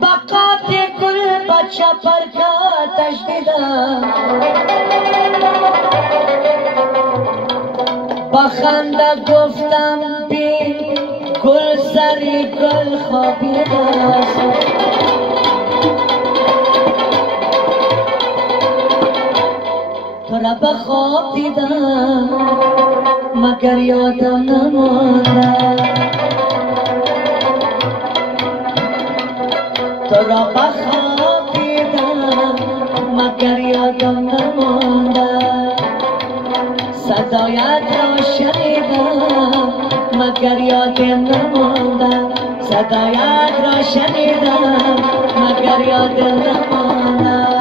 بقات گل بچه پرکاتش دیدم بخنده گفتم بین گل سری گل خوابیده است تو را به خواب دیدم مگر یادم نمانده تو را به خواب دیدم مگر یادم نمانده صدایت را شنیدم مگر یادم نمانده صدایت را شنیدم مگر یادم نمانده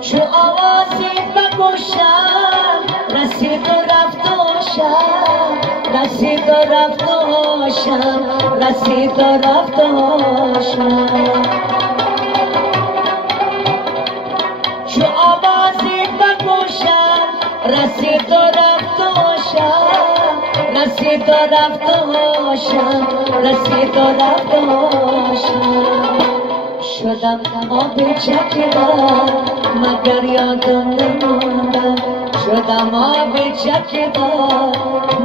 چو آوازی بگوشم رسید و رفت و شم رسید و رفت و شم رسید و رفت و شم چو آوازی بگوشم رسید و رفت و شم رسید و رفت و شم رسید و رفت و شم شدم آب چکیدم مگر یادم نمانده شدم آب چکیدم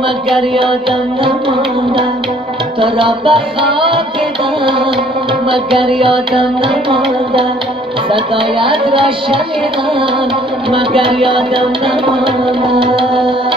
مگر یادم نمانده تو را به خواب دیدم مگر یادم نمانده صدایت را شنیدم مگر یادم نمانده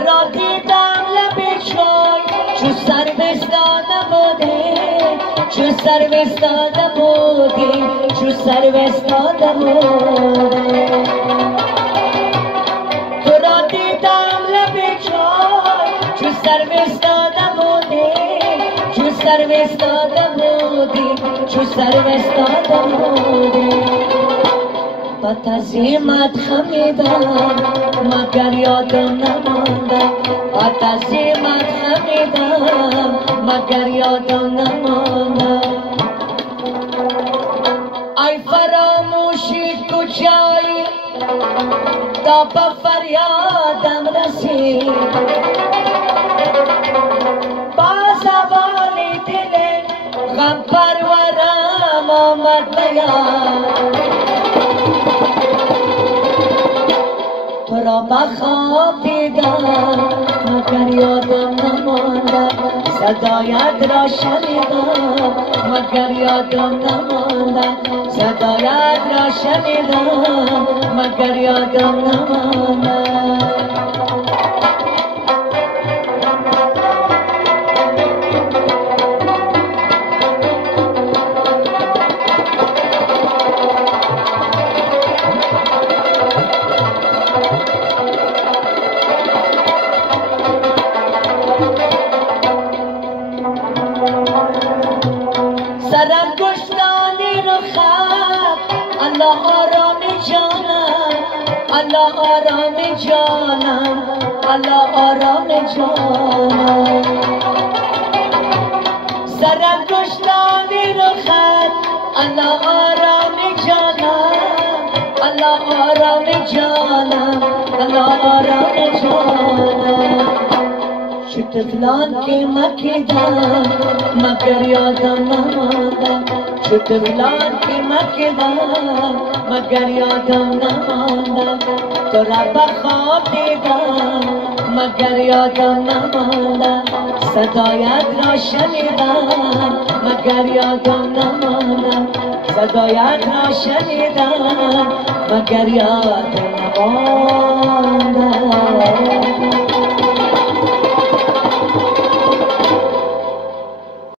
را دیدم لب چای چو سر بستانه بودی چو سر بستانه بودی چو سر بستانه بودی تو را دیدم لب چای چو سر بستانه بودی چو سر بستانه بودی چو سر بستانه بودی با تزیمت خمیدم مگر یادم نمانده با تزیمت خمیدم مگر یادم نمانده ای فراموشی کجایی تا به فریادم رسید با زبان دل غم پرورم آمد بیاد تو را به خواب دیدم مگر یادم نمانده صدایت را شنیدم مگر یادم نمانده صدایت را شنیدم مگر یادم نمانده سرم گشتانی رو خط الله آرام جانم الله آرام جانم الله آرام جانم سرم گشتانی رو خط الله آرام جانم الله آرام جانم الله آرام جانم چو طفلان که مکیدم مگر یادم نمانده چو طفلان که مکیدم مگر یادم نمانده تو را به خواب دیدم مگر یادم نمانده صدایت را شنیدم مگر یادم نمانده صدایت را شنیدم مگر یادم نمانده